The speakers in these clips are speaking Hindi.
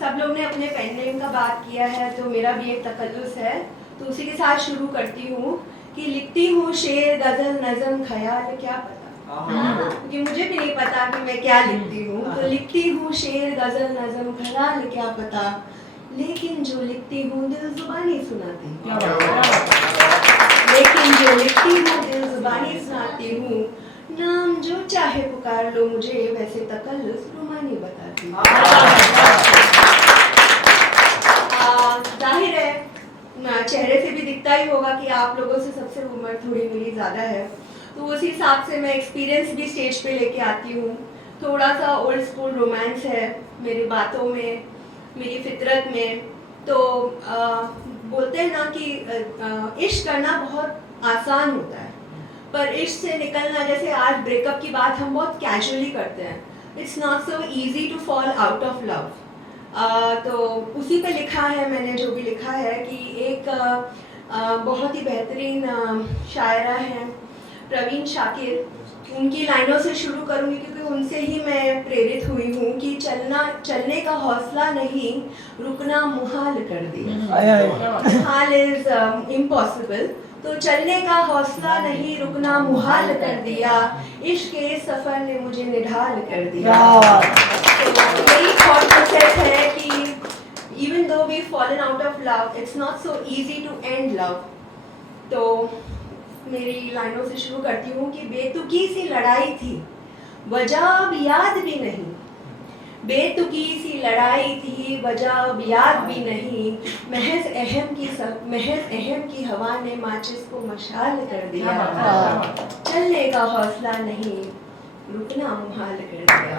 सब लोग ने अपने पेन नेम का बात किया है, तो मेरा भी एक तकल्लुस है, तो उसी के साथ शुरू करती हूँ कि लिखती हूँ शेर गजल नज़म ख्याल क्या पता, क्योंकि मुझे भी नहीं पता कि मैं क्या लिखती हूँ। तो लिखती हूँ शेर गजल नज़म ख्याल क्या पता, लेकिन जो लिखती हूँ दिल जुबानी सुनाती हूँ, लेकिन जो लिखती हूँ दिल जुबानी सुनाती हूँ, नाम जो चाहे पुकार लो मुझे, वैसे तकल्लुस रुमानी बताती हूँ। जाहिर है चेहरे से भी दिखता ही होगा कि आप लोगों से सबसे उम्र थोड़ी मेरी ज़्यादा है, तो उसी हिसाब से मैं एक्सपीरियंस भी स्टेज पे लेके आती हूँ। थोड़ा सा ओल्ड स्कूल रोमांस है मेरी बातों में, मेरी फितरत में। तो बोलते हैं ना कि इश्क करना बहुत आसान होता है, पर इश्क से निकलना, जैसे आज ब्रेकअप की बात हम बहुत कैजुअली करते हैं, it's not so easy to fall out of love. तो उसी पे लिखा है मैंने, जो भी लिखा है कि एक बहुत ही बेहतरीन शायरा हैं प्रवीण शाकिर, उनकी लाइनों से शुरू करूँगी क्योंकि उनसे ही मैं प्रेरित हुई हूँ कि चलने का हौसला नहीं, रुकना मुहाल कर दिया। हाल इज इम्पॉसिबल, तो चलने का हौसला नहीं, रुकना मुहाल कर दिया, इश्क के सफ़र ने मुझे निढाल कर दिया। तो यही थॉट प्रोसेस है कि even though we fallen out of love, it's not so easy to end love. तो मेरी लाइनों से शुरू करती हूँ कि बेतुकी सी लड़ाई थी, वजह अब याद भी नहीं, बेतुकी सी लड़ाई थी, वजह अब याद भी नहीं, महज अहम की हवा ने माचिस को मशाल कर दिया, चलने का हौसला नहीं, रुकना मुहाल कर दिया।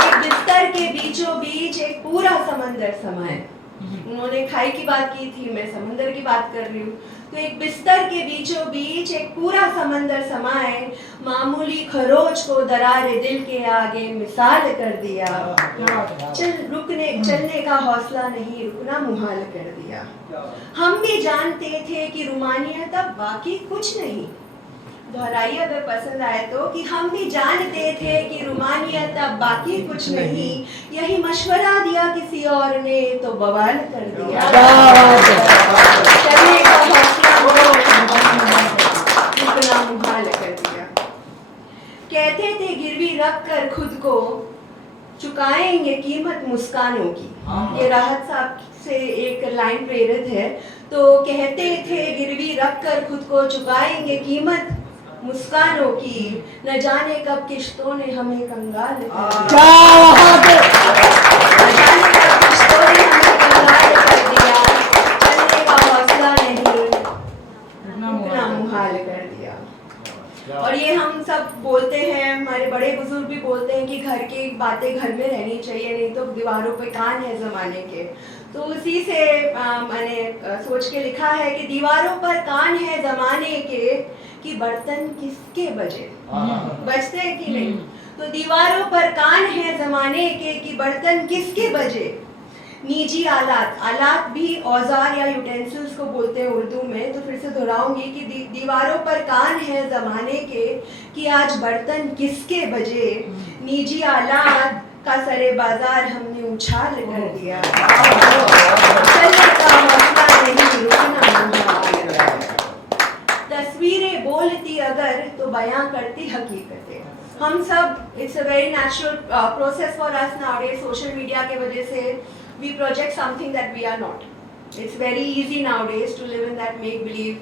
एक बिस्तर के बीचों बीच एक पूरा समंदर समाये, उन्होंने खाई की बात की थी, मैं समंदर की बात कर रही हूँ। तो एक बिस्तर के बीचों बीच एक पूरा समंदर समाये, मामूली खरोच को दरारे दिल के आगे मिसाल कर दिया, चलने का हौसला नहीं, रुकना मुहाल कर दिया। हम भी जानते थे कि रुमानियत अब बाकी कुछ नहीं, दोहराइए अगर पसंद आए तो, कि हम भी जानते थे कि रुमानियत अब बाकी कुछ नहीं, यही मशवरा दिया किसी और ने तो बवाल कर दिया, चलने का हौसला रुकना मुहाल कर दिया। कहते थे गिरवी रख कर खुद को चुकाएंगे कीमत मुस्कानों की, ये राहत साहब से एक लाइन प्रेरित है। तो कहते थे गिरवी रख कर खुद को चुकाएंगे कीमत मुस्कानों की, न जाने कब किश्तों ने हमें कंगाल कर दिया, चलने का हौसला नहीं, रुकना मुहाल कर दिया। और ये हम सब बोलते हैं, हमारे बड़े बुजुर्ग भी बोलते हैं कि घर की बातें घर में रहनी चाहिए, नहीं तो दीवारों पे कान है जमाने के। तो उसी से मैंने सोच के लिखा है कि दीवारों पर कान है जमाने के, कि बर्तन किसके बजे, बजते हैं कि नहीं। तो दीवारों पर कान है जमाने के, कि बर्तन किसके बजे, निजी आलात भी औजार या यूटेंसिल्स को बोलते हैं उर्दू में। तो फिर से दोहराऊंगी कि दीवारों पर कान है जमाने के, कि आज बर्तन किसके बजे, निजी आलात का सरे बाजार हमने उछाल कर दिया, चलने का हौसला नहीं, रुकना मुहाल कर दिया। तस्वीरें बोलती अगर तो बयां करती हकीकतें, हम सब, it's a very natural process for us nowadays, social media के वजह से we project something that we are not. It's very easy nowadays to live in that make believe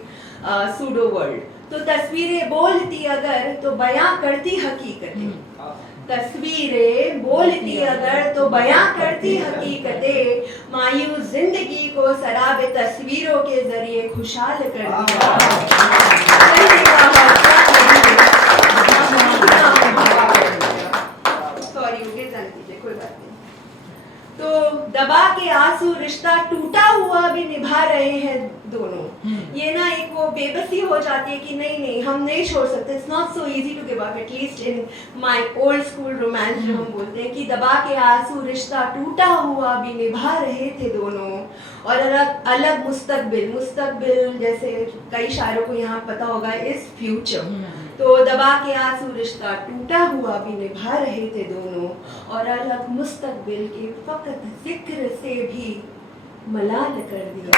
pseudo world. तो तस्वीरें बोलती अगर तो बयां करती हकीकतें, तस्वीरें बोलती अगर तो बयां करती हकीकतें, मायूस जिंदगी को सराबे तस्वीरों के जरिए खुशहाल कर दिया, सॉरी कोई बात नहीं। तो दबा के आंसू रिश्ता टूटा हुआ भी निभा रहे हैं दोनों, ये ना एक वो बेबसी हो हो जाती है कि नहीं हम नहीं छोड़ सकते, it's not so easy to give up, at least in my old school romance जो हम बोलते हैं कि दबा के आंसू रिश्ता टूटा हुआ भी निभा रहे थे दोनों, और अलग अलग मुस्तकबिल जैसे कई शायरों को यहाँ पता होगा इस फ्यूचर, तो दबा के आंसू रिश्ता टूटा हुआ भी निभा रहे थे दोनों, और अलग मुस्तकबिल के फकत जिक्र से भी मलाल कर दिया,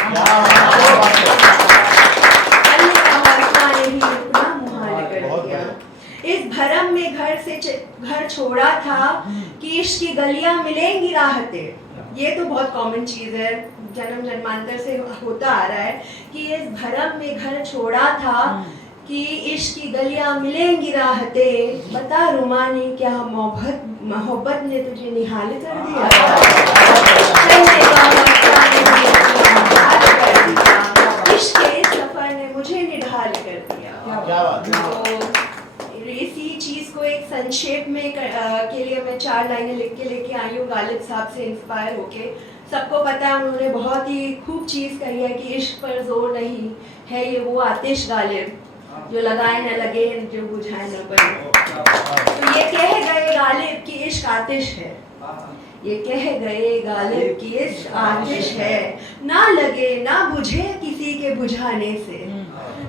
मुहाल कर दिया। इस भरम में घर छोड़ा था कि इश्क की गलियां मिलेंगी राहतें। ये तो बहुत कॉमन चीज है, जन्म जन्मांतर से होता आ रहा है कि इस भरम में घर छोड़ा था कि इश्क की गलियां मिलेंगी राहतें, बता रुमानी क्या मोहब्बत ने तुझे निहाल कर दिया, इश्क के सफर ने मुझे निढाल कर दिया। तो इसी चीज को एक संक्षेप में के लिए मैं 4 लाइनें लिख के लेके आई हूँ गालिब साहब से इंस्पायर होके। सबको पता है उन्होंने बहुत ही खूब चीज कही है कि इश्क पर जोर नहीं है ये वो आतिश गालिब, जो लगाए न लगे जो बुझाए न बने। तो ये कह गए गालिब कि इश्क आतिश है, ये कह गए गालिब कि इश्क आतिश है, ना लगे ना बुझे किसी के बुझाने से,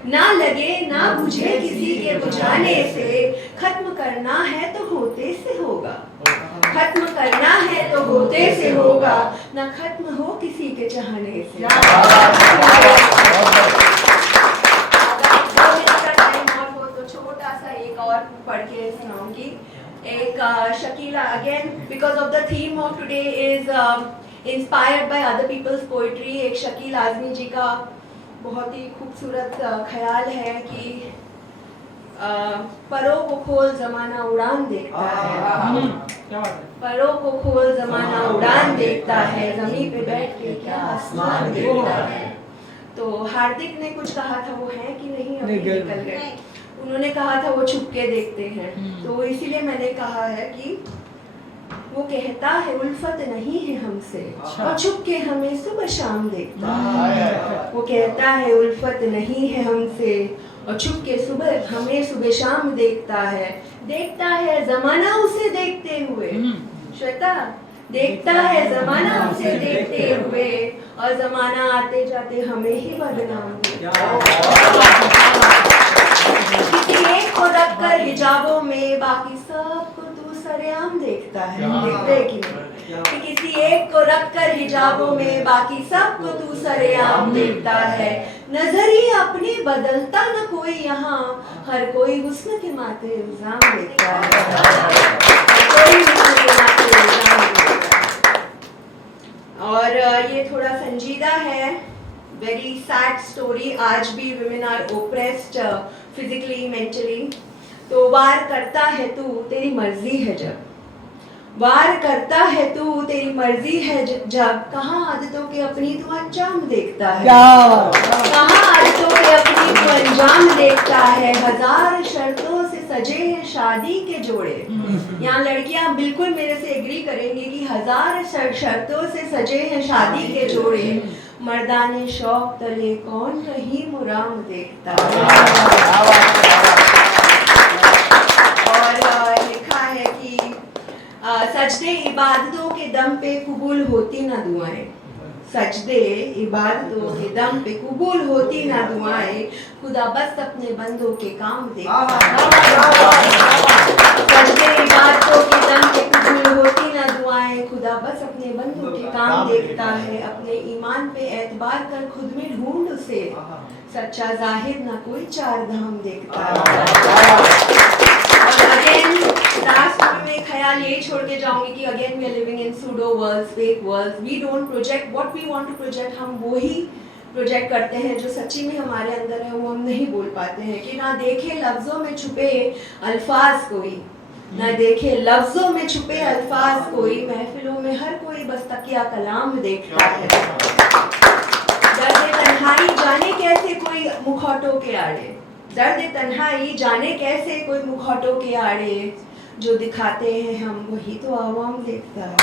ना लगे ना बुझे किसी के बुझाने से, खत्म करना है तो होते से होगा, खत्म करना है तो होते से होगा, ना खत्म हो किसी के चाहने से। और पढ़ के सुनाऊंगी एक Shakila, again because of the theme of today is inspired by other people's poetry. एक शकील आजमी जी का बहुत ही खूबसूरत ख्याल है कि परों को खोल जमाना उड़ान देखता है, परों को खोल जमाना उड़ान देखता है, जमीन पे बैठ के क्या आसमान देखता है। तो हार्दिक ने कुछ कहा था, वो है कि नहीं अभी निकल गए, उन्होंने कहा था वो छुप के देखते हैं, तो इसीलिए मैंने कहा है कि वो कहता है उल्फत नहीं है हमसे, और छुप के हमें सुबह शाम देखता है। वो कहता है उल्फत नहीं है हमसे, और छुप के हमें सुबह शाम देखता है जमाना उसे देखते हुए, श्वेता देखता है जमाना उसे देखते हुए, और जमाना आते जाते हमें ही बदनाम किसी एक को रखकर हिजाबों में बाकी सबको तू सरेआम देखता है, देखते है कि नहीं, कि किसी एक को रखकर हिजाबों में बाकी सबको तू सरेआम देखता है, नजरिए अपने बदलता न कोई यहाँ, हर कोई हुस्न के माथे इल्जाम देखता है, कोई हुस्न के माथे इल्जाम देखता है। और ये थोड़ा संजीदा है, वेरी सैड स्टोरी। आज भी women are oppressed physically, mentally। तो वार करता है तू तेरी मर्जी है जब, वार करता है तू तेरी मर्जी है जब, कहाँ आदतों के अपनी तू अंजाम देखता है, कहाँ आदतों के अपनी तू अंजाम देखता है, हजार शर्तों से सजे हैं शादी के जोड़े। यहाँ लड़कियां बिल्कुल मेरे से एग्री करेंगी कि हजार शर्तों से सजे हैं शादी के जोड़े, मर्दाने शौक तले कौन रही मुराम देखता है। और लिखा है कि सजदे इबादतों के दम पे कबूल होती ना दुआएं, सजदे इबादतों के दम पे कबूल होती ना दुआएं, खुदा बस अपने बंदों के काम देखता है। सजदे इबादतों के दम पे कबूल होती ना दुआएं, खुदा बस अपने बंदों के काम देखता है, अपने ईमान पे एतबार कर खुद में ढूंढ उसे, सच्चा जाहिद ना कोई 4 धाम देखता है। और अगेन लास्ट में ख्याल यही छोड़ के जाऊंगी कि again we are living in pseudo worlds, fake worlds. We don't project what we want to project, हम वो ही प्रोजेक्ट करते हैं जो सच्ची में हमारे अंदर है, वो हम नहीं बोल पाते हैं। कि ना देखे लफ्जों में छुपे अल्फाज कोई, ना देखे लफ्जों में छुपे अल्फाज कोई, महफिलों में हर कोई बस तकिया कलाम देखता है। दर्द तन्हाई जाने कैसे कोई मुखौटों के आड़े, दर्द तन्हाई जाने कैसे कोई मुखौटों के आड़े, जो दिखाते हैं हम वही तो आवाम देखता है।